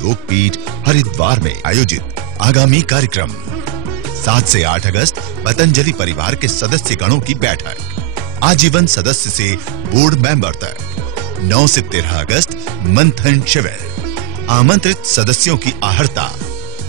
योग पीठ हरिद्वार में आयोजित आगामी कार्यक्रम 7 से 8 अगस्त पतंजलि परिवार के सदस्य गणों की बैठक, आजीवन सदस्य से बोर्ड मेंबर तक। 9 से 13 अगस्त मंथन शिविर, आमंत्रित सदस्यों की आहर्ता,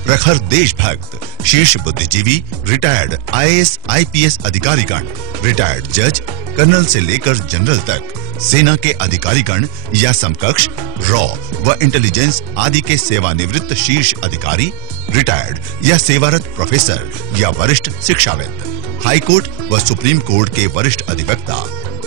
प्रखर देशभक्त, शीर्ष बुद्धिजीवी, रिटायर्ड IAS IPS अधिकारीगण, रिटायर्ड जज, कर्नल से लेकर जनरल तक, सेना के अधिकारीगण या समकक्ष, रॉ व इंटेलिजेंस आदि के सेवानिवृत्त शीर्ष अधिकारी, रिटायर्ड या सेवारत प्रोफेसर या वरिष्ठ शिक्षाविद, हाई कोर्ट व सुप्रीम कोर्ट के वरिष्ठ अधिवक्ता,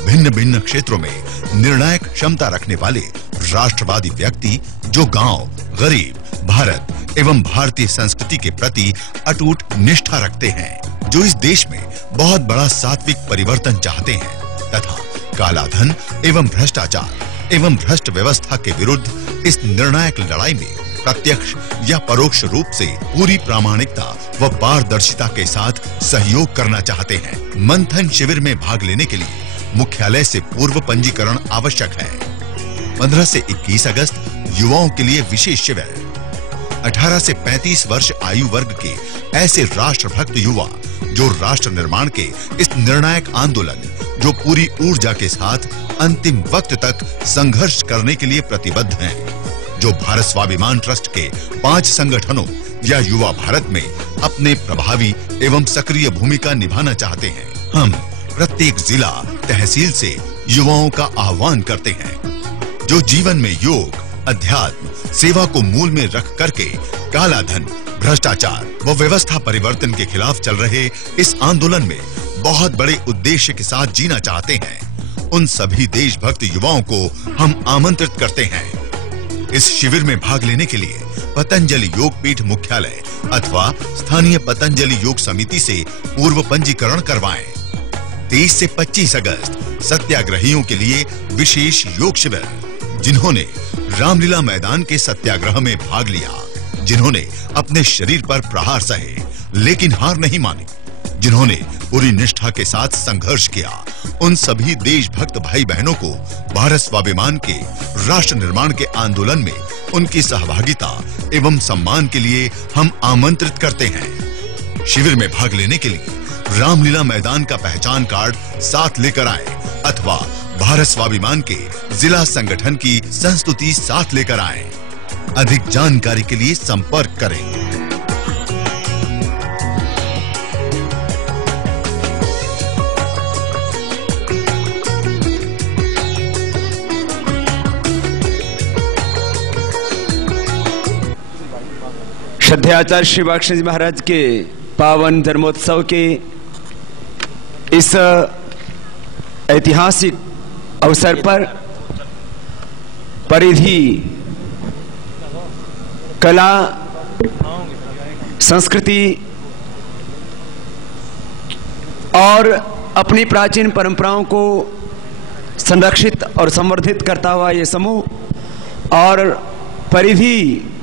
भिन्न भिन्न क्षेत्रों में निर्णायक क्षमता रखने वाले राष्ट्रवादी व्यक्ति जो गांव, गरीब, भारत एवं भारतीय संस्कृति के प्रति अटूट निष्ठा रखते हैं, जो इस देश में बहुत बड़ा सात्विक परिवर्तन चाहते हैं तथा काला धन एवं भ्रष्टाचार एवं भ्रष्ट व्यवस्था के विरुद्ध इस निर्णायक लड़ाई में प्रत्यक्ष या परोक्ष रूप से पूरी प्रामाणिकता व पारदर्शिता के साथ सहयोग करना चाहते हैं। मंथन शिविर में भाग लेने के लिए मुख्यालय से पूर्व पंजीकरण आवश्यक है। 15 से 21 अगस्त युवाओं के लिए विशेष शिविर, 18 से 35 वर्ष आयु वर्ग के ऐसे राष्ट्रभक्त युवा जो राष्ट्र निर्माण के इस निर्णायक आंदोलन, जो पूरी ऊर्जा के साथ अंतिम वक्त तक संघर्ष करने के लिए प्रतिबद्ध हैं, जो भारत स्वाभिमान ट्रस्ट के 5 संगठनों या युवा भारत में अपने प्रभावी एवं सक्रिय भूमिका निभाना चाहते हैं। हम प्रत्येक जिला तहसील से युवाओं का आह्वान करते हैं जो जीवन में योग, अध्यात्म, सेवा को मूल में रख करके काला धन, भ्रष्टाचार व व्यवस्था परिवर्तन के खिलाफ चल रहे इस आंदोलन में बहुत बड़े उद्देश्य के साथ जीना चाहते हैं। उन सभी देशभक्त युवाओं को हम आमंत्रित करते हैं। इस शिविर में भाग लेने के लिए पतंजलि योग पीठ मुख्यालय अथवा स्थानीय पतंजलि योग समिति से पूर्व पंजीकरण करवाएं। 23 से 25 अगस्त सत्याग्रहियों के लिए विशेष योग शिविर, जिन्होंने रामलीला मैदान के सत्याग्रह में भाग लिया, जिन्होंने अपने शरीर पर प्रहार सहे लेकिन हार नहीं मानी, जिन्होंने पूरी निष्ठा के साथ संघर्ष किया, उन सभी देशभक्त भाई बहनों को भारत स्वाभिमान के राष्ट्र निर्माण के आंदोलन में उनकी सहभागिता एवं सम्मान के लिए हम आमंत्रित करते हैं। शिविर में भाग लेने के लिए रामलीला मैदान का पहचान कार्ड साथ लेकर आए अथवा भारत स्वाभिमान के जिला संगठन की संस्तुति साथ लेकर आए। अधिक जानकारी के लिए संपर्क करें। श्रद्धाचार्य श्री बाक्षी महाराज के पावन जन्मोत्सव के इस ऐतिहासिक अवसर पर परिधि कला, संस्कृति और अपनी प्राचीन परंपराओं को संरक्षित और संवर्धित करता हुआ ये समूह और परिधि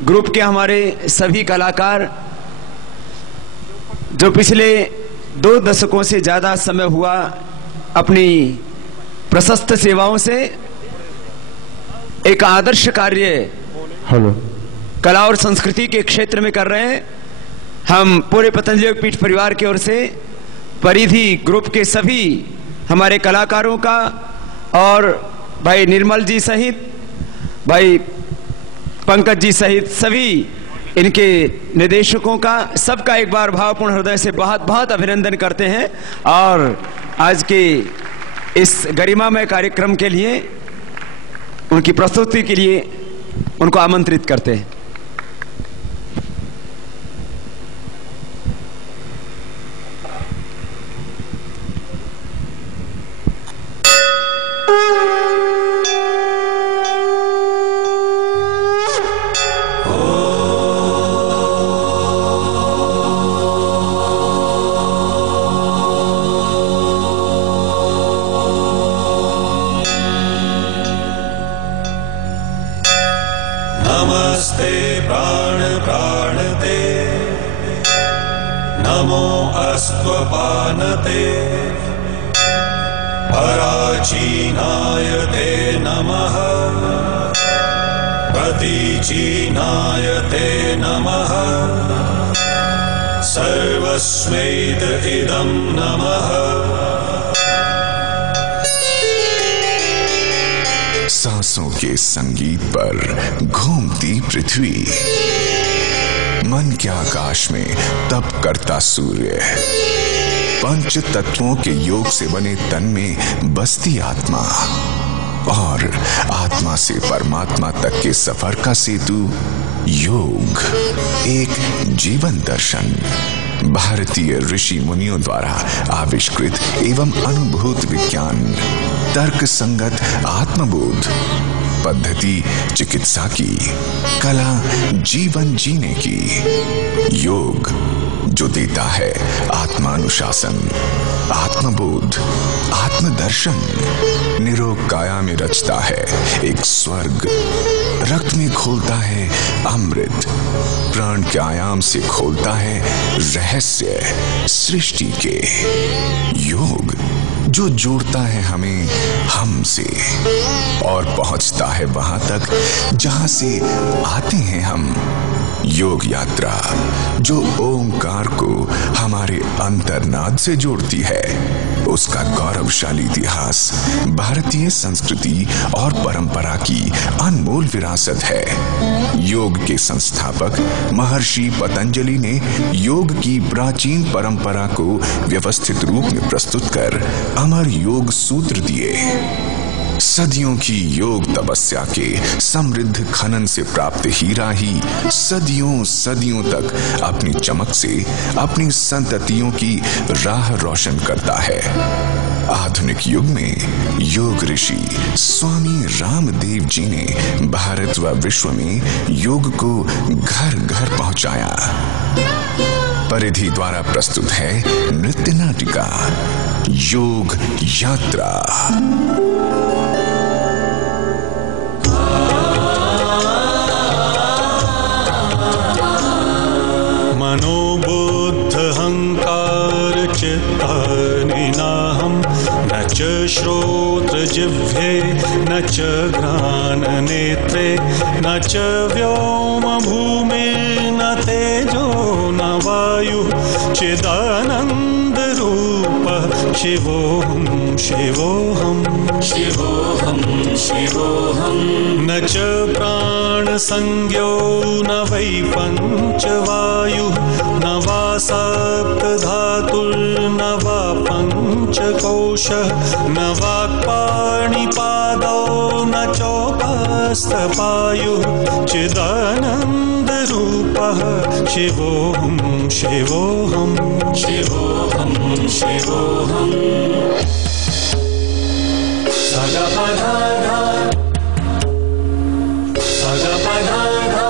ग्रुप के हमारे सभी कलाकार जो पिछले 2 दशकों से ज़्यादा समय हुआ अपनी प्रशस्त सेवाओं से एक आदर्श कार्य कला और संस्कृति के क्षेत्र में कर रहे हैं। हम पूरे पतंजलि योग पीठ परिवार की ओर से परिधि ग्रुप के सभी हमारे कलाकारों का और भाई निर्मल जी सहित, भाई पंकज जी सहित सभी इनके निदेशकों का, सबका एक बार भावपूर्ण हृदय से बहुत बहुत अभिनंदन करते हैं और आज के इस गरिमामय कार्यक्रम के लिए, उनकी प्रस्तुति के लिए उनको आमंत्रित करते हैं। नमस्ते प्राण प्राणते, नमो अस्त्वपानते, पराचीनाय ते नमः, प्रतीचीनाय ते नमः सर्वस्मैत इदं नमः। सांसों के संगीत पर घूमती पृथ्वी, मन के आकाश में तप करता सूर्य, पंच तत्वों के योग से बने तन में बसती आत्मा और आत्मा से परमात्मा तक के सफर का सेतु योग, एक जीवन दर्शन, भारतीय ऋषि मुनियों द्वारा आविष्कृत एवं अनुभूत विज्ञान, तर्क संगत आत्मबोध, पद्धति चिकित्सा की, कला जीवन जीने की। योग जो देता है आत्मानुशासन, आत्मबोध, आत्मदर्शन, निरोग काया में रचता है एक स्वर्ग, रक्त में घोलता है अमृत, प्राण के आयाम से खोलता है रहस्य सृष्टि के। योग जो जोड़ता है हमें हमसे और पहुंचता है वहां तक जहां से आते हैं हम। योग यात्रा जो ओंकार को हमारे अंतर्नाद से जोड़ती है, उसका गौरवशाली इतिहास भारतीय संस्कृति और परंपरा की अनमोल विरासत है। योग के संस्थापक महर्षि पतंजलि ने योग की प्राचीन परंपरा को व्यवस्थित रूप में प्रस्तुत कर अमर योग सूत्र दिए। सदियों की योग तपस्या के समृद्ध खनन से प्राप्त हीरा ही सदियों सदियों तक अपनी चमक से अपनी संततियों की राह रोशन करता है। आधुनिक युग में योग ऋषि स्वामी रामदेव जी ने भारत व विश्व में योग को घर घर पहुंचाया। परिधि द्वारा प्रस्तुत है नृत्य नाटिका योग यात्रा। मनोबुद्धहंकार चित्तानिनाहं न च श्रोत्रजिह्वे न च घ्राणनेत्रे न च व्योमभूमिर्न तेजो न वायुः चिदानन्दरूपः शिवोऽहं शिवोऽहं शिवोऽहं शिवोऽहं न च प्राणसंज्ञो न वै पञ्चवायुः न वा सप्तधातुर्न वा पञ्चकोशः न वाक्पाणिपादौ न चोपस्थपायुः चिदानन्दरूपः शिवोऽहं शिवोऽहं शिवोऽहं शिवोऽहं सगपधाधा सगपधाधा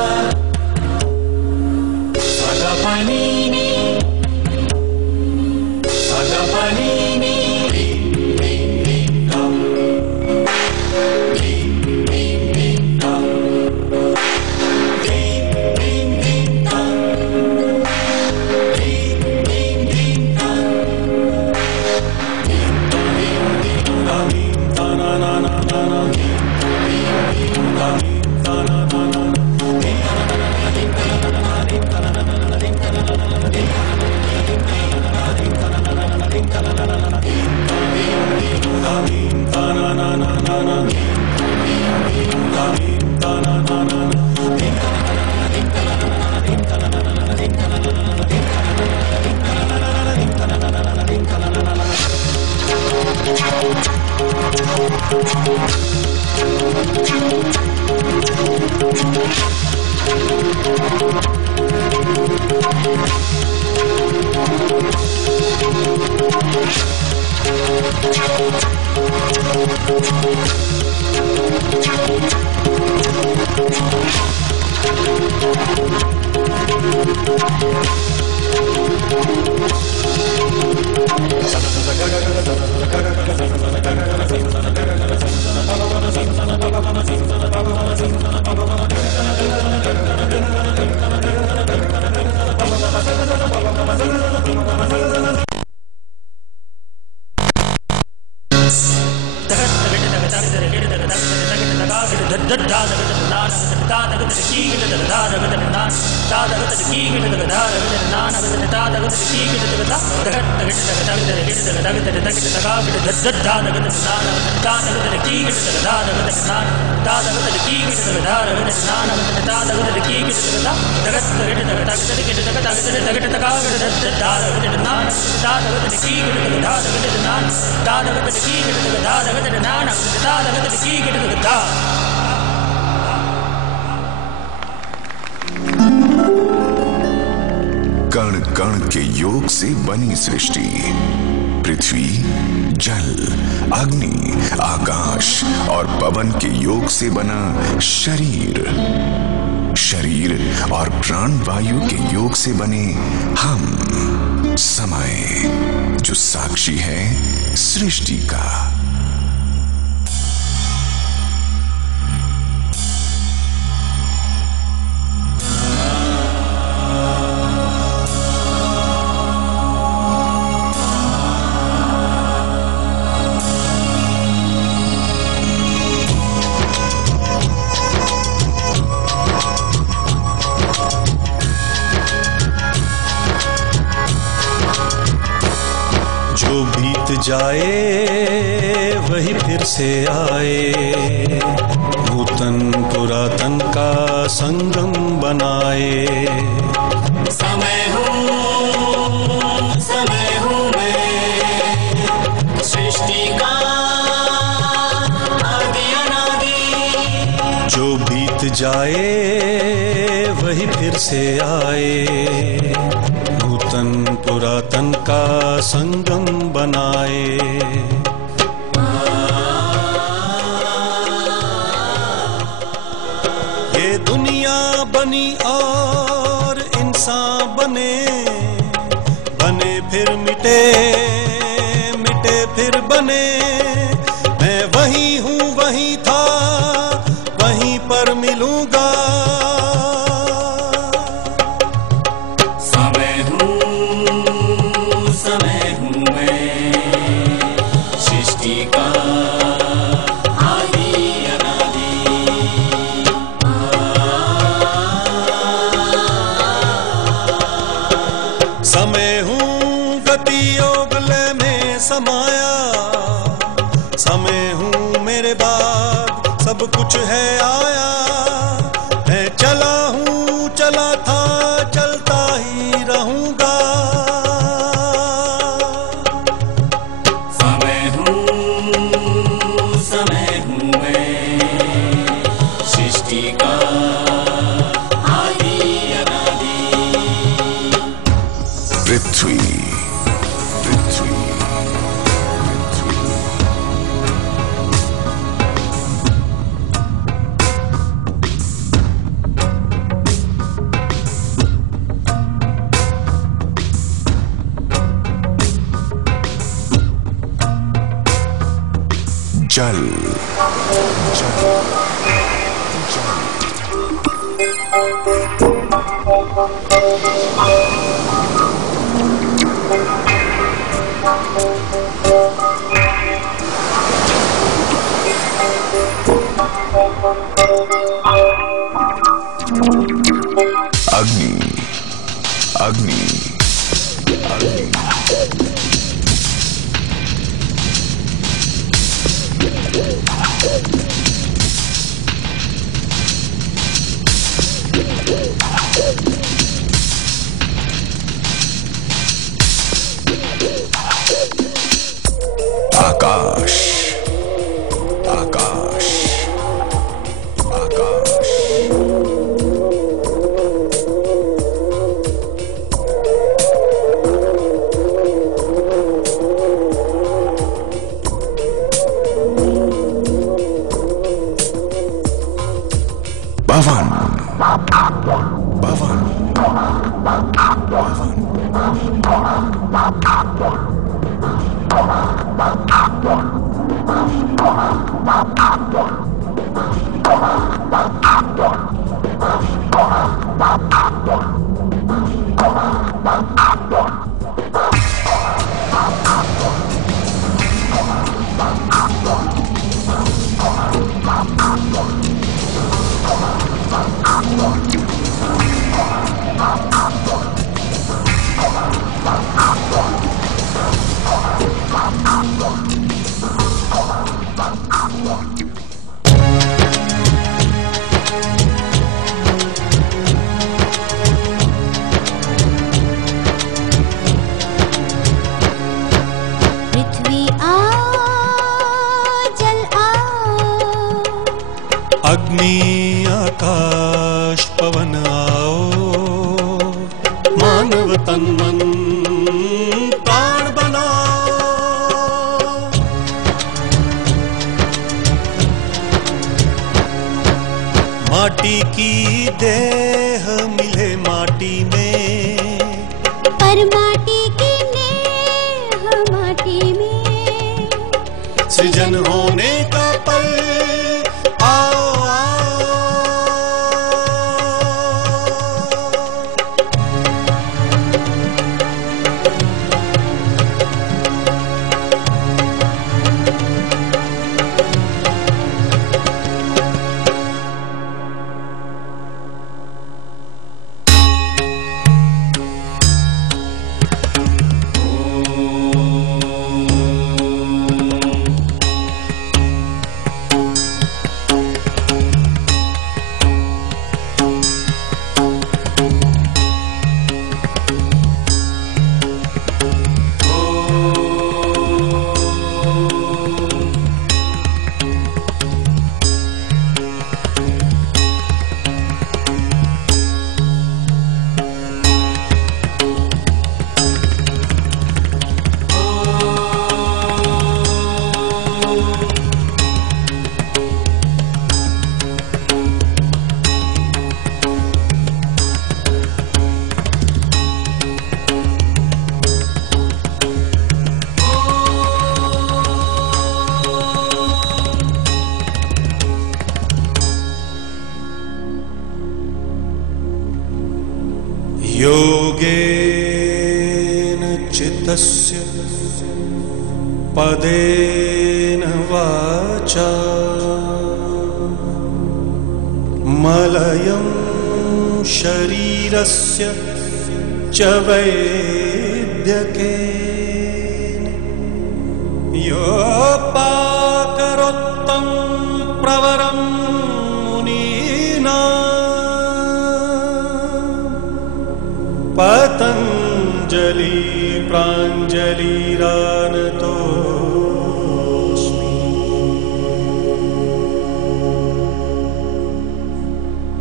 सगपनीनि सगपनीनि कण कण के योग से बनी सृष्टि, पृथ्वी, जल, अग्नि, आकाश और पवन के योग से बना शरीर, शरीर और प्राण वायु के योग से बने हम, समय, जो साक्षी है सृष्टि का। जो बीत जाए वही फिर से आए, नूतन पुरातन का संगम बनाए। समय हूँ मैं सृष्टि का आदि अनादि। जो बीत जाए वही फिर से आए, नूतन पुरातन का संगम बनाए। ये दुनिया बनी और इंसान बने, बने फिर मिटे, मिटे फिर बने। मैं वही हूँ, वही था, वहीं पर मिलूंगा। समय हूँ मैं सृष्टि का आदि अनादि। समय हूँ गति योग लय में समाया, समय हूँ मेरे बाद सब कुछ है आया। मैं चला हूँ, चला था, चलता ही रहूंगा। समय हूँ मैं सृष्टि का आदि अनादि। पृथ्वी, पृथ्वी, जल, जल, अग्नि, अग्नि, अग्नि, आकाश, आकाश, आकाश, पवन, पवन, पवन, तन मन प्राण बनाओ। माटी की देह मिले माटी में, पर माटी की नेह माटी में, सृजन होने का पल आओ आओ। योगेन चित्तस्य पदेन वाचा मलयं शरीरस्य च वैद्यकेन योपाकरोत्तं प्रवरं मुनीनां पतंजलि प्रांजलिरानतोस्मि।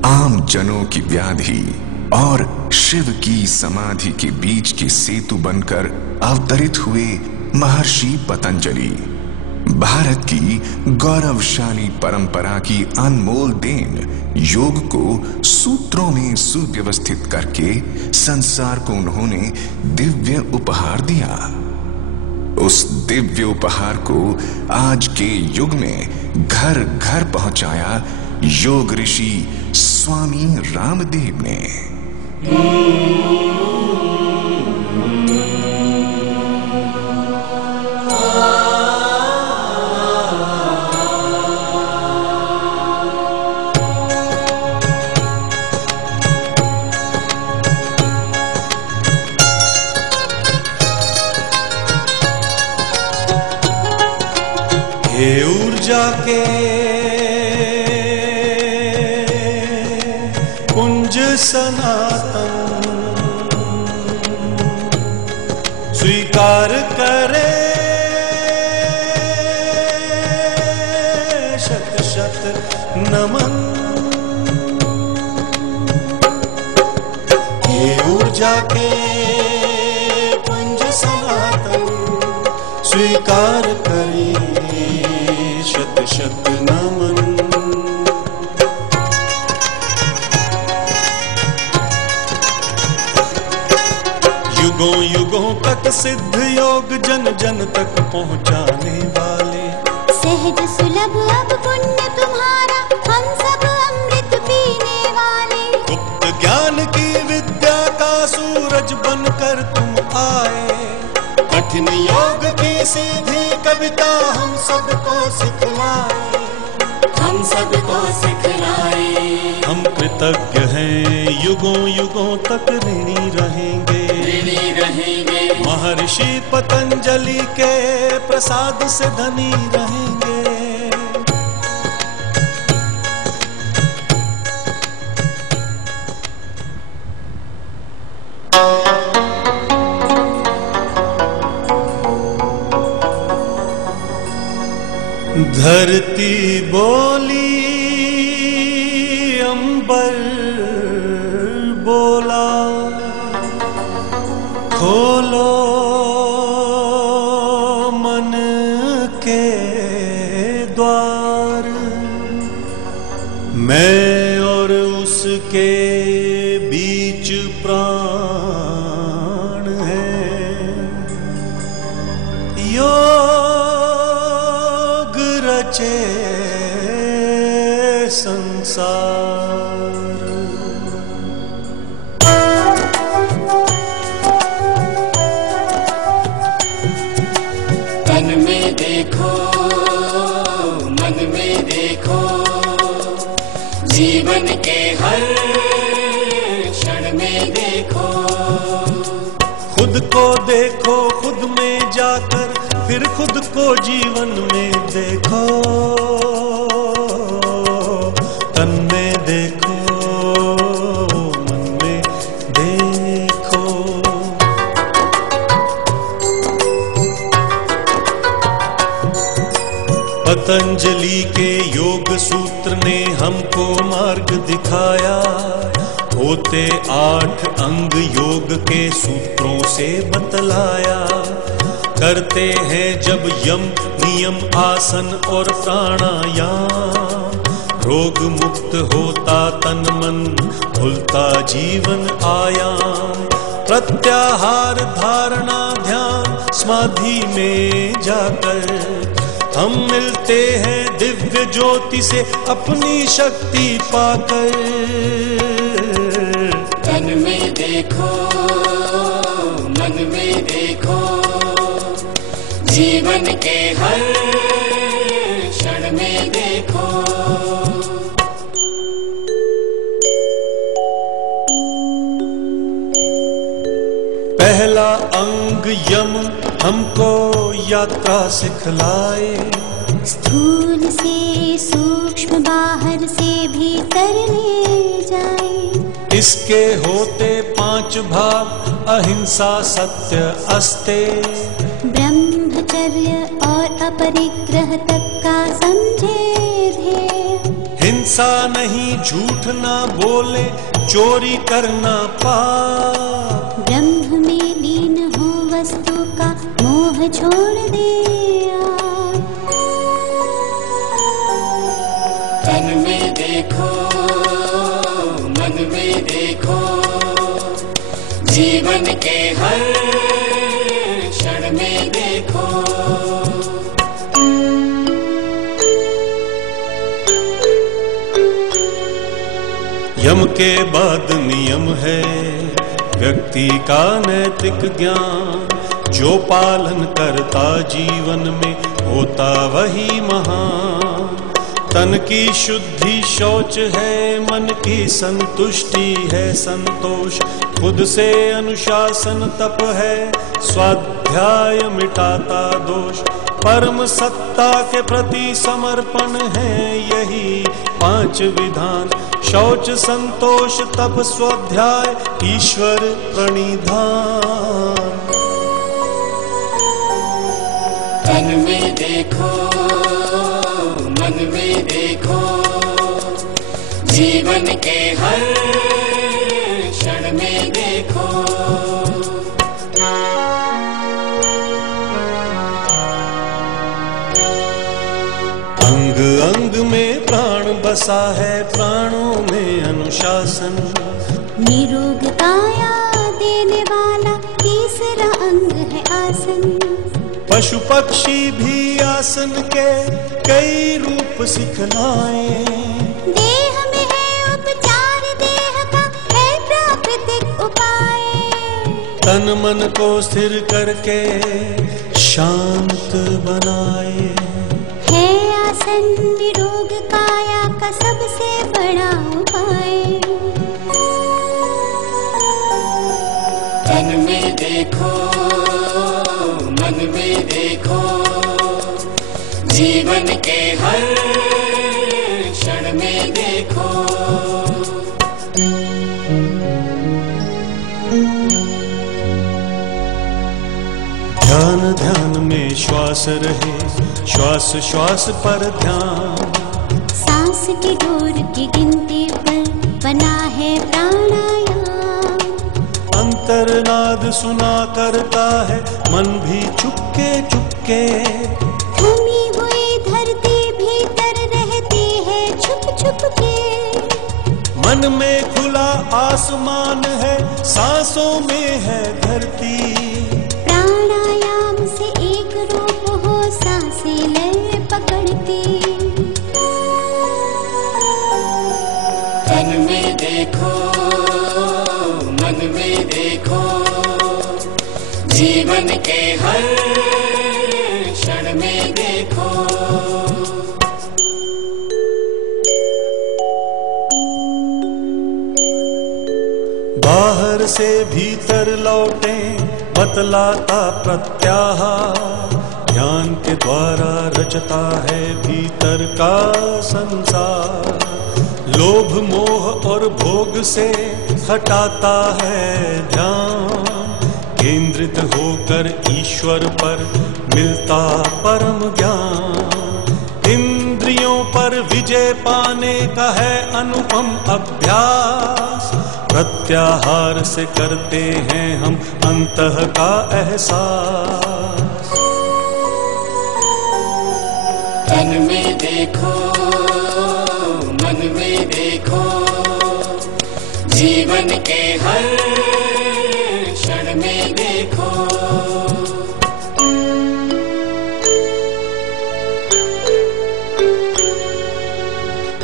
आम जनों की व्याधि और शिव की समाधि के बीच के सेतु बनकर अवतरित हुए महर्षि पतंजलि भारत की गौरवशाली परंपरा की अनमोल देन योग को सूत्रों में सुव्यवस्थित करके संसार को उन्होंने दिव्य उपहार दिया। उस दिव्य उपहार को आज के युग में घर घर पहुंचाया योग ऋषि स्वामी रामदेव ने। हे ऊर्जा के पुंज सनातन स्वीकार करे शत शत नमन। हे ऊर्जा के पुंज सनातन स्वीकार करे शत शत नमन। युगों युगों तक सिद्ध योग जन जन तक पहुंचाने वाले सहज सुलभ अब पुण्य तुम्हारा हम सब अमृत पीने वाले। गुप्त ज्ञान की विद्या का सूरज बनकर तुम आए। कठिन योग की सीधी कविता हम सबको सिखलाए। हम सबको सिखलाए। हम कृतज्ञ हैं युगों युगों तक ऋणी रहेंगे। महर्षि पतंजलि के प्रसाद से धनी रहेंगे। धरती बोली अंबर बोला को देखो खुद में जाकर, फिर खुद को जीवन में देखो, तन में देखो, मन में देखो। पतंजलि के योग सूत्र ने हमको मार्ग दिखाया, होते 8 अंग योग के सूत्रों से बतलाया। करते हैं जब यम नियम आसन और प्राणायाम, रोग मुक्त होता तन मन, भूलता जीवन आयाम। प्रत्याहार धारणा ध्यान समाधि में जाकर, हम मिलते हैं दिव्य ज्योति से अपनी शक्ति पाकर। तन में देखो, मन में देखो, जीवन के हर क्षण में देखो। पहला अंग यम हमको यात्रा सिखलाए, स्थूल से सूक्ष्म बाहर से भीतर ले जाए। इसके होते 5 भाग, अहिंसा सत्य अस्तेय, ब्रह्मचर्य और अपरिग्रह तक का समझे ध्येय। हिंसा नहीं, झूठ ना बोले, चोरी करना पाप। ब्रह्म में लीन हो वस्तु का मोह छोड़ दे आप। तन में देखो, मन में देखो, जीवन के हर क्षण में देखो। यम के बाद नियम है व्यक्ति का नैतिक ज्ञान, जो पालन करता जीवन में होता वही महान। तन की शुद्धि शौच है, मन की संतुष्टि है संतोष, खुद से अनुशासन तप है, स्वाध्याय मिटाता दोष। परम सत्ता के प्रति समर्पण है यही 5 विधान, शौच संतोष तप स्वाध्याय ईश्वर प्रणिधान। तन में देखो, मन में देखो, जीवन के हर क्षण में देखो। अंग अंग में प्राण बसा है, प्राणों में अनुशासन। निरोग काया देने वाला तीसरा अंग है आसन। पशु पक्षी भी आसन के कई रूप सिखलाए। देह में है उपचार, देह का है प्राकृतिक उपाय। तन मन को स्थिर करके शांत बनाए। है आसन निरोग काया का सबसे बड़ा उपाय। तन में देखो, मन में देखो, जीवन के हर क्षण में देखो। ध्यान ध्यान में श्वास रहे, श्वास श्वास पर ध्यान। सांस की डोर की गिनती पर बना है प्राणायाम। अंतर्नाद सुना करता है मन भी चुपके चुपके। थमी हुई धरती भीतर रहती है छुप छुप के। मन में खुला आसमान है, सांसों में है धरती। प्राणायाम से एक रूप हो सांसें लय पकड़ती। तन में देखो, मन में देखो, जीवन के हर क्षण में देखो। बाहर से भीतर लौटे बतलाता प्रत्याहार, ज्ञान के द्वारा रचता है भीतर का संसार। लोभ मोह और भोग से हटाता है ध्यान, केंद्रित होकर ईश्वर पर मिलता परम ज्ञान। इंद्रियों पर विजय पाने का है अनुपम अभ्यास, प्रत्याहार से करते हैं हम अंतः का एहसास। तन में देखो मन में देखो, जीवन के हर क्षण में देखो।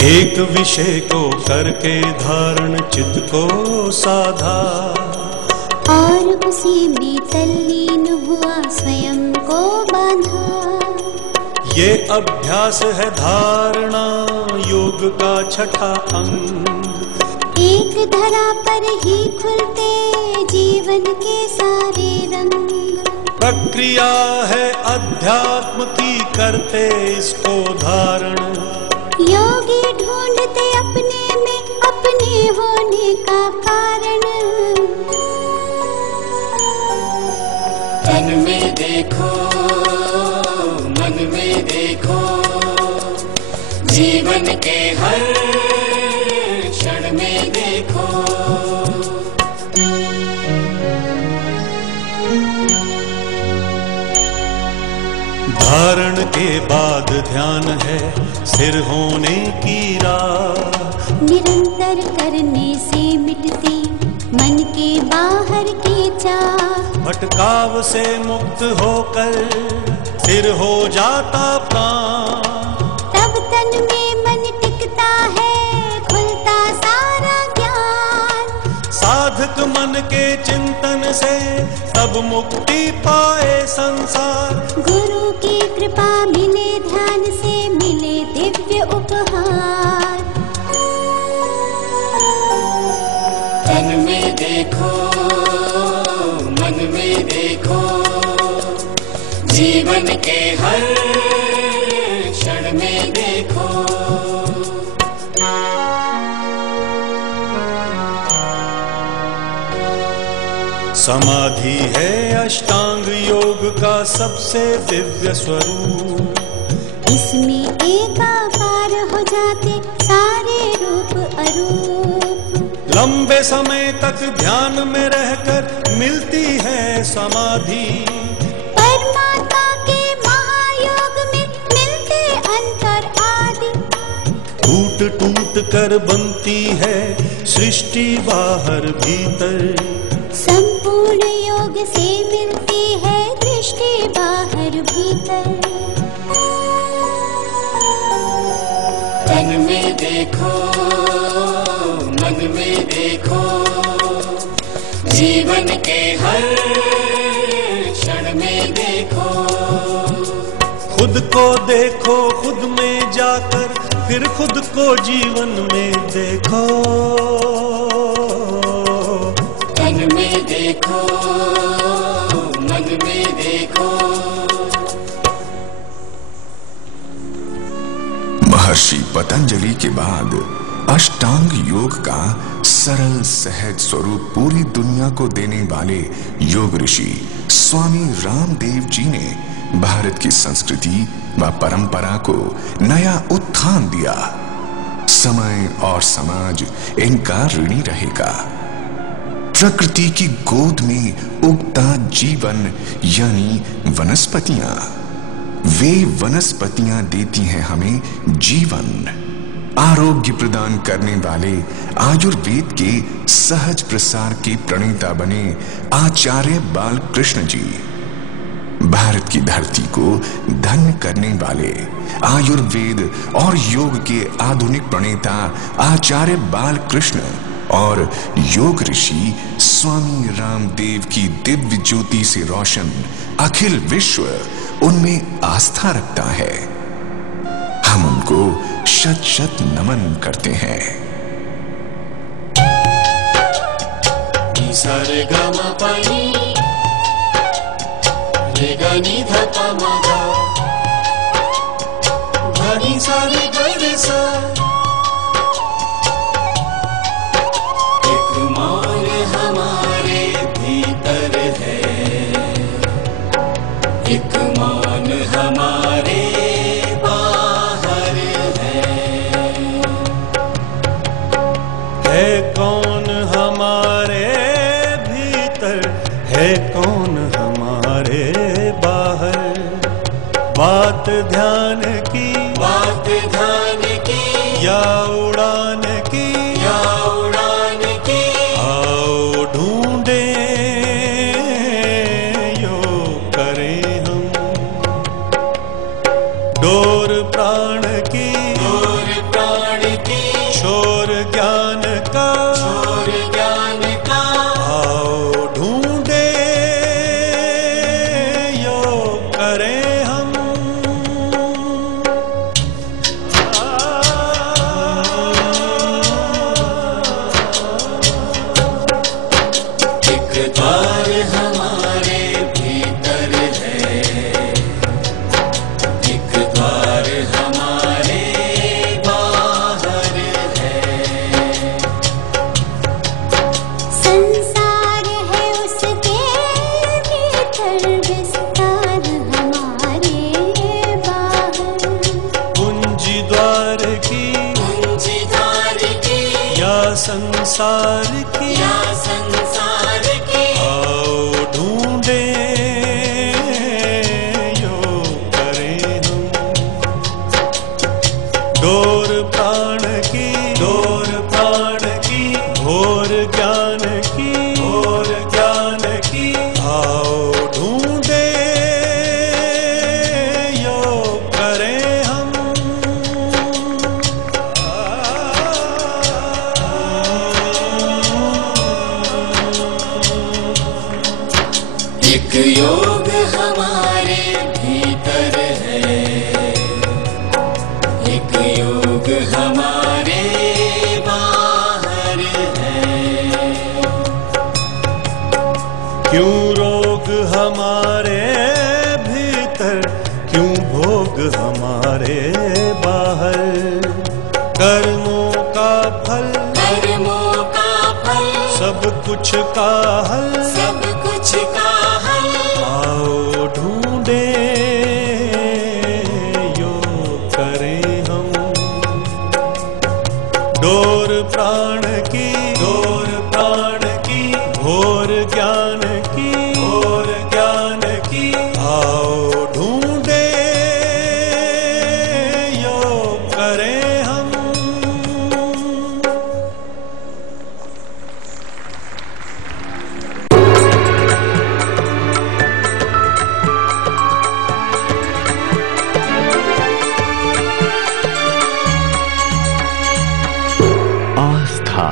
एक विषय को करके धारण चित्त को साधा, और उसी में तल्लीन हुआ स्वयं को बांधा। ये अभ्यास है धारणा योग का छठा अंग। एक धरा पर ही खुलते जीवन के सारे रंग। प्रक्रिया है अध्यात्म की करते इसको धारण, योगी ढूंढते अपने में अपने होने का कारण। तन में देखो मन में देखो, जीवन के हर क्षण में देखो। धारण के बाद ध्यान है स्थिर होने की राह, निरंतर करने से मिटती मन के बाहर की चाह। भटकाव से मुक्त होकर स्थिर हो जाता प्राण, तब तन में मन टिकता है खुलता सारा ज्ञान। साधक मन के चिंतन से तब मुक्ति पाए संसार। गुरु की कृपा मिले ध्यान से मिले दिव्य उपहार। तन में देखो मन में देखो, जीवन के हर क्षण में देखो। समाधि है अष्टांग योग का सबसे दिव्य स्वरूप, इसमें एकाकार हो जाते सारे रूप अरूप। लंबे समय तक ध्यान में रहकर मिलती है समाधि, परमात्मा के महायोग में मिलते अंतर आदि। टूट टूट कर बनती है सृष्टि बाहर भीतर, संपूर्ण योग से मिलती है दृष्टि बाहर भीतर। तन में देखो मन में देखो, जीवन के हर क्षण में देखो। खुद को देखो खुद में जाकर, फिर खुद को जीवन में देखो। तन में देखो मन में देखो। महर्षि पतंजलि के बाद अष्टांग योग का सरल सहज स्वरूप पूरी दुनिया को देने वाले योग ऋषि स्वामी रामदेव जी ने भारत की संस्कृति व परंपरा को नया उत्थान दिया। समय और समाज इनका ऋणी रहेगा। प्रकृति की गोद में उगता जीवन यानी वनस्पतियां, वे वनस्पतियां देती हैं हमें जीवन। आरोग्य प्रदान करने वाले आयुर्वेद के सहज प्रसार के प्रणेता बने आचार्य बालकृष्ण जी। भारत की धरती को धन्य करने वाले आयुर्वेद और योग के आधुनिक प्रणेता आचार्य बालकृष्ण और योग ऋषि स्वामी रामदेव की दिव्य ज्योति से रोशन अखिल विश्व उनमें आस्था रखता है। हम उनको शत शत नमन करते हैं। सरे ग म प नि रे ग नि ध प म ग ध नि सा रे ग रे सा। एक मौन हमारे भीतर है, एक मौन हमारे बाहर है कौन हमारे भीतर, है कौन हमारे बाहर। बात ध्यान की, बात ध्यान की, या उड़ान की, या उड़ान की। आओ ढूंढे यो करें हम डोर प्राण की, डोर प्राण की। शोर ज्ञान का, शोर ज्ञान का। आओ ढूंढे यो करें हम। एक द्वार हमारे भीतर है, एक द्वार हमारे बाहर है। संसार है उसके भीतर, विस्तार हमारे बाहर। कुंजी द्वार की, कुंजी द्वार की, या संसार की। या संसार की। आओ ढूंढे यो करें हम डोर प्राण की, डोर प्राण की। भोर ज्ञान की, भोर ज्ञान की। आओ ढूंढे यो करें हम। एक योग हमारे भीतर है, एक योग हमारे बाहर है। क्यों रोग हमारे भीतर, क्यों भोग हमारे बाहर। कर्मों का फल, कर्मों का फल, सब कुछ का हल। सब कुछ का हल। आओ ढूंढे यो करें हम डोर प्राण की, डोर प्राण की। भोर ज्ञान की, भोर ज्ञान की। आओ ढूंढे यो करें हम। आस्था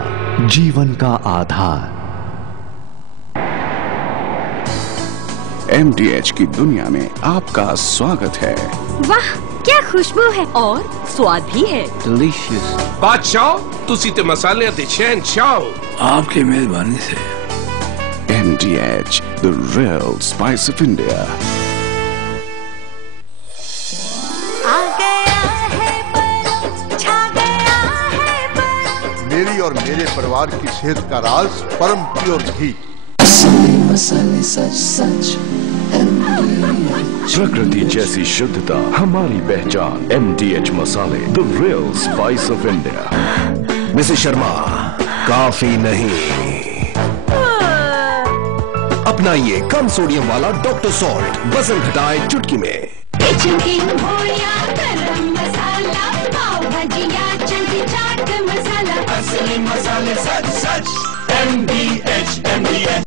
जीवन का आधार। MDH की दुनिया में आपका स्वागत है। वाह क्या खुशबू है और स्वाद भी है। डिलीशियस। बादशाह तुसी ते मसाले ते शहंशाह आपकी मेहरबानी से। MDH, the real spice of India. आ गया है पल, छा गया है पल। मेरी और मेरे परिवार की सेहत का राज परम प्योर घी। प्रकृति जैसी शुद्धता हमारी पहचान। MDH मसाले, the real spice of India। Mrs Sharma काफी नहीं, अपनाइए कम सोडियम वाला डॉक्टर सॉल्ट, वजन घटाए चुटकी में। गरम मसाला, पाव भजिया, चंदी चाट मसाला। असली मसाले सच सच। MDH, MDH।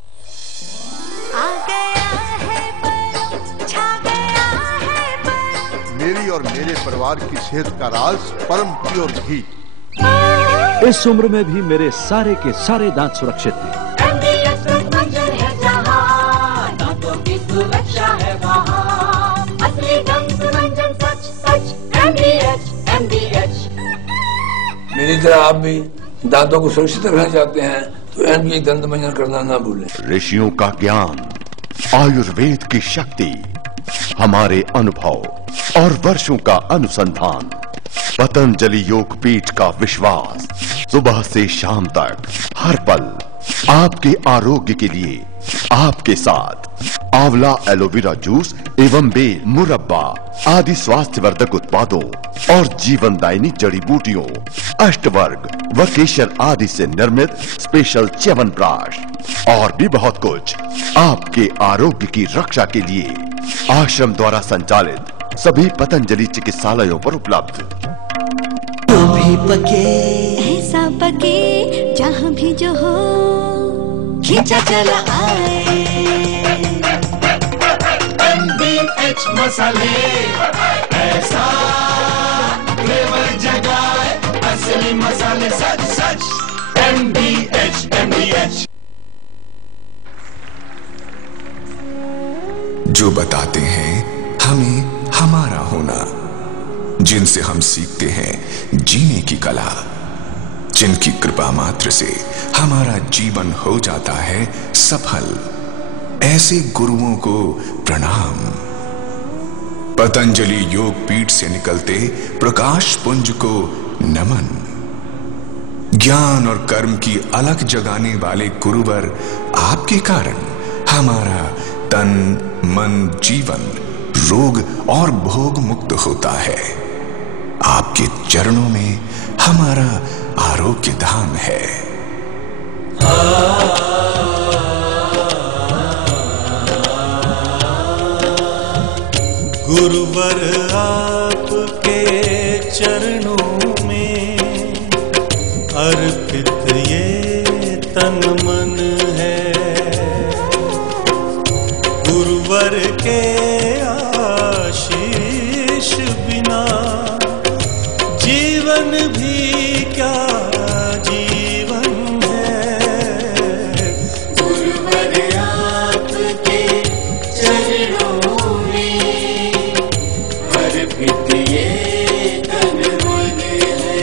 आ गया है पल, छा गया है पल। मेरी और मेरे परिवार की सेहत का राज परम प्योर घी। इस उम्र में भी मेरे सारे के सारे दांत सुरक्षित थे। MDH मंजन है जहां, दांतों की सुरक्षा है वहां। असली दंत मंजन सच सच। MDH, MDH। मेरी तरह आप भी दांतों को सुरक्षित रखना चाहते हैं तो बहन की दंत मंजन करना ना भूलें। ऋषियों का ज्ञान, आयुर्वेद की शक्ति, हमारे अनुभव और वर्षों का अनुसंधान, पतंजलि योग पीठ का विश्वास, सुबह से शाम तक हर पल आपके आरोग्य के लिए आपके साथ। आंवला एलोवेरा जूस एवं बेल मुरब्बा आदि स्वास्थ्यवर्धक उत्पादों और जीवनदायिनी जड़ी बूटियों, अष्टवर्ग व केशर आदि से निर्मित स्पेशल च्यवनप्राश और भी बहुत कुछ आपके आरोग्य की रक्षा के लिए आश्रम द्वारा संचालित सभी पतंजलि चिकित्सालयों पर उपलब्ध। तो भी पके ऐसा पके जहाँ भी जो हो, खींचा चला आए MDH मसाले, ऐसा फ्लेवर जगाए, असली मसाले सच सच। MDH जो बताते हैं हमें हमारा होना, जिनसे हम सीखते हैं जीने की कला, जिनकी कृपा मात्र से हमारा जीवन हो जाता है सफल, ऐसे गुरुओं को प्रणाम। पतंजलि योग पीठ से निकलते प्रकाश पुंज को नमन। ज्ञान और कर्म की अलग जगाने वाले गुरुवर आपके कारण हमारा तन मन जीवन रोग और भोग मुक्त होता है। आपके चरणों में हमारा आरोग्य धाम है। गुरुवर आपके चरणों में अर्पित ये तन मन है। गुरुवर के आशीष बिना जीवन भी क्या जीवन है। गुरुवर आपके चरणों में अर्पित ये तन मन है।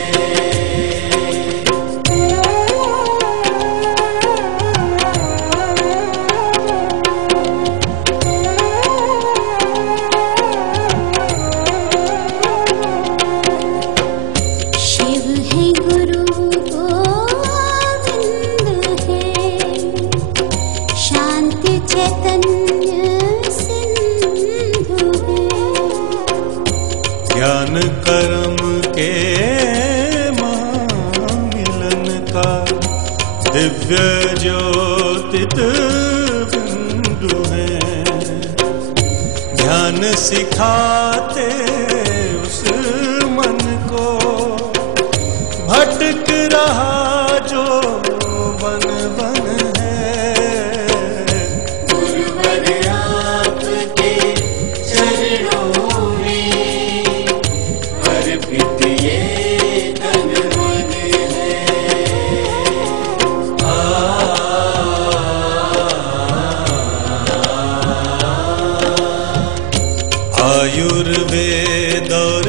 शिव है गुरु गोविंद है, शांति चैतन्य सिंधु है। ज्ञान कर्म के महामिलन का दिव्य ज्योतित बिंदु है। ध्यान सिखाते उस मन को भटक रहा जो बन बन है। गुरुवर आपके चरणों में अर्पित ये तन मन है। आयुर्वेद और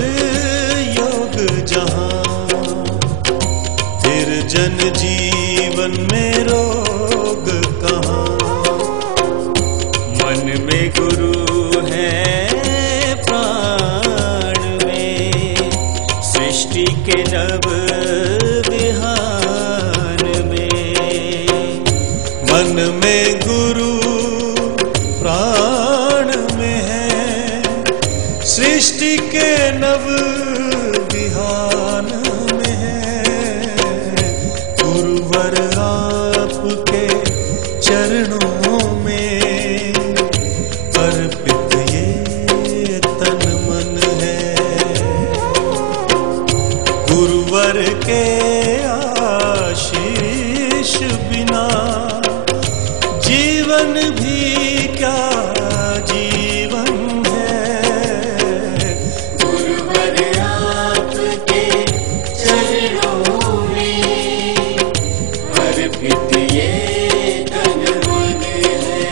योग जहां, फिर जन जीवन में रोग कहाँ। मन में गुरु है प्राण में, सृष्टि के नव विहान में। मन में गुरु प्राण में है, सृष्टि के नव विहान में है। गुरुवर आपके चरणों में अर्पित ये तन मन है। गुरुवर के आशीष बिना जीवन भी क्या जीवन है। गुरुवर आपके चरणों में अर्पित ये तन मन है।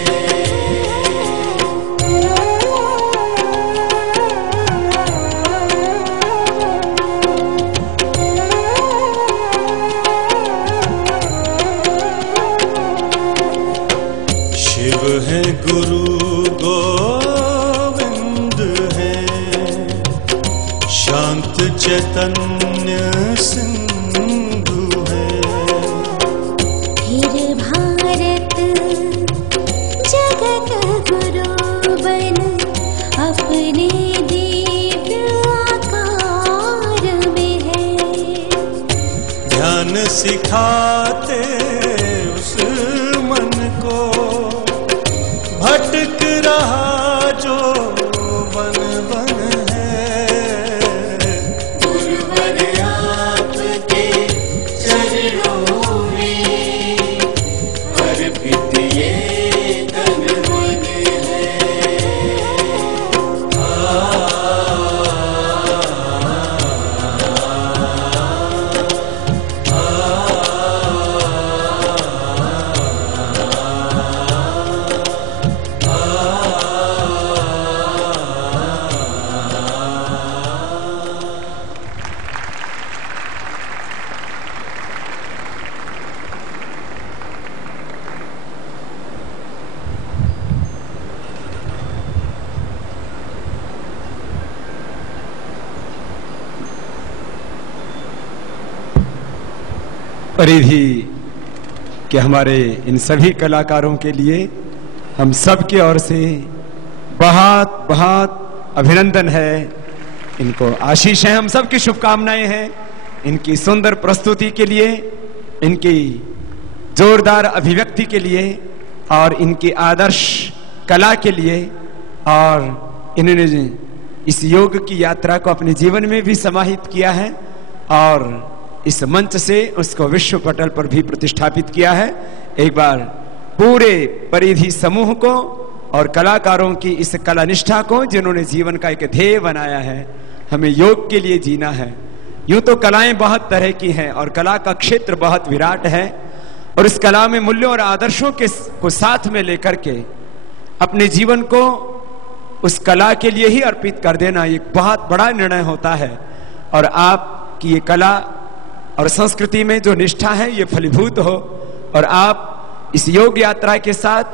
है गुरु गोविंद है, शांत चैतन्य सिंधु है। फिर भारत जगत गुरु बन अपने दिव्य आकार में है। ध्यान सिखाते उस मन को भटक रहा जो बन बन है। गुरुवर आपके चरणों में अर्पित ये तन मन है। परिधि के हमारे इन सभी कलाकारों के लिए हम सब की ओर से बहुत बहुत अभिनंदन है। इनको आशीष है, हम सब की शुभकामनाएं हैं इनकी सुंदर प्रस्तुति के लिए, इनकी जोरदार अभिव्यक्ति के लिए और इनकी आदर्श कला के लिए। और इन्होंने इस योग की यात्रा को अपने जीवन में भी समाहित किया है और इस मंच से उसको विश्व पटल पर भी प्रतिष्ठापित किया है। एक बार पूरे परिधि समूह को और कलाकारों की इस कला निष्ठा को, जिन्होंने जीवन का एक ध्येय बनाया है, हमें योग के लिए जीना है। यूं तो कलाएं बहुत तरह की हैं और कला का क्षेत्र बहुत विराट है और इस कला में मूल्यों और आदर्शों को साथ में लेकर के अपने जीवन को उस कला के लिए ही अर्पित कर देना एक बहुत बड़ा निर्णय होता है। और आपकी ये कला और संस्कृति में जो निष्ठा है ये फलीभूत हो और आप इस योग यात्रा के साथ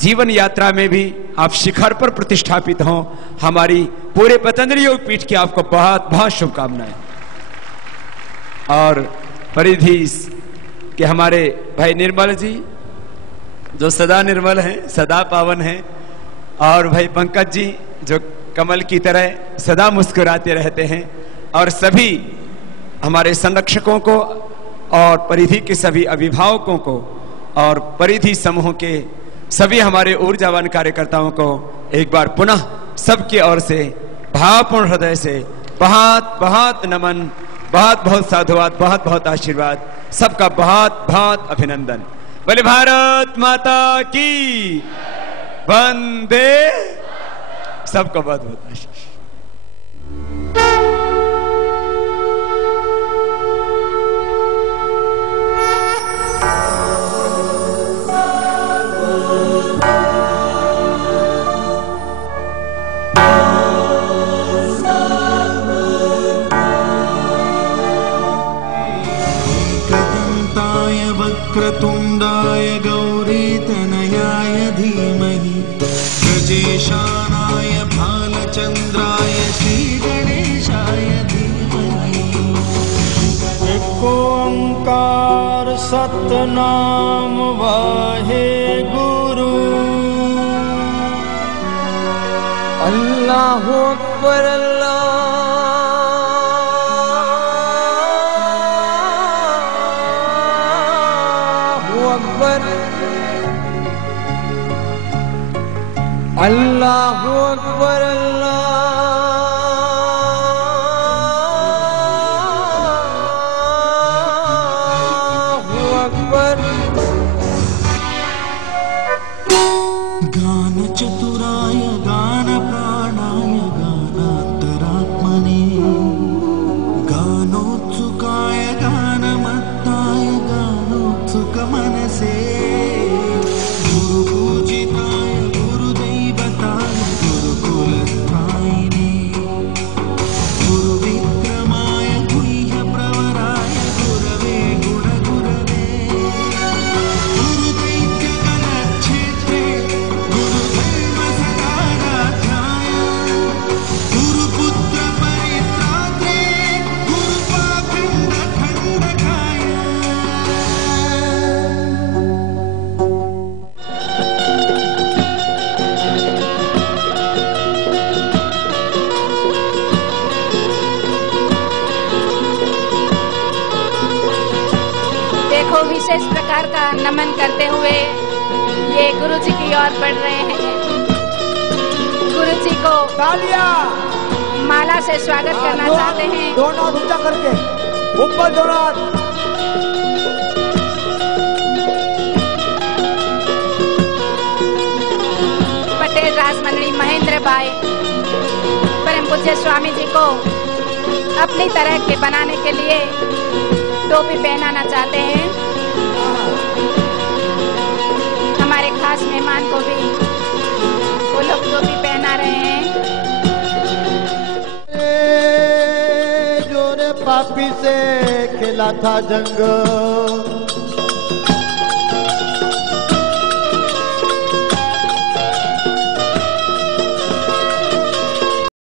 जीवन यात्रा में भी आप शिखर पर प्रतिष्ठापित हों। हमारी पूरे पतंजलि योग पीठ की आपको बहुत बहुत शुभकामनाएं। और परिधि के हमारे भाई निर्मल जी जो सदा निर्मल हैं, सदा पावन हैं, और भाई पंकज जी जो कमल की तरह सदा मुस्कुराते रहते हैं, और सभी हमारे संरक्षकों को और परिधि के सभी अभिभावकों को और परिधि समूह के सभी हमारे ऊर्जावान कार्यकर्ताओं को एक बार पुनः सबकी ओर से भावपूर्ण हृदय से बहुत बहुत नमन, बहुत बहुत साधुवाद, बहुत बहुत आशीर्वाद, सबका बहुत बहुत अभिनंदन। बोले भारत माता की वंदे। सबका बहुत बहुत आशीर्वाद। वक्रतुंडाय गौरीतनयाय धीमहि गजेशानाय भालचंद्राय श्रीगणेशाय धीमहि। एक ओंकार सतनाम वाहे गुरु। अल्लाहु अकबर अल्लाहु अकबर अल्लाहु अकबर। गान चतुराय गान प्राणाय गानांतरात्मने गानोत्सुकाय गानमत्ताय गानोत्सुक मनसे गुरुपूजिताय गुरुदैवताय गुरुकुलस्थायिने गुरुविक्रमाय गुह्यप्रवराय गुरवे गुणगुरवे गुरुदैत्यकलक्षेत्रे गुरु नमन करते हुए ये गुरु जी की ओर बढ़ रहे हैं। गुरु जी को माला से स्वागत करना चाहते हैं। दोनों हाथ ऊंचा करके ऊपर दोनों हाथ। पटेल रास मंडली महेंद्र भाई परम पूज्य स्वामी जी को अपनी तरह के बनाने के लिए टोपी पहनाना चाहते हैं। हमारे खास मेहमान को भी वो लोग टोपी पहना रहे हैं। जो ने पापी से खेला था जंग,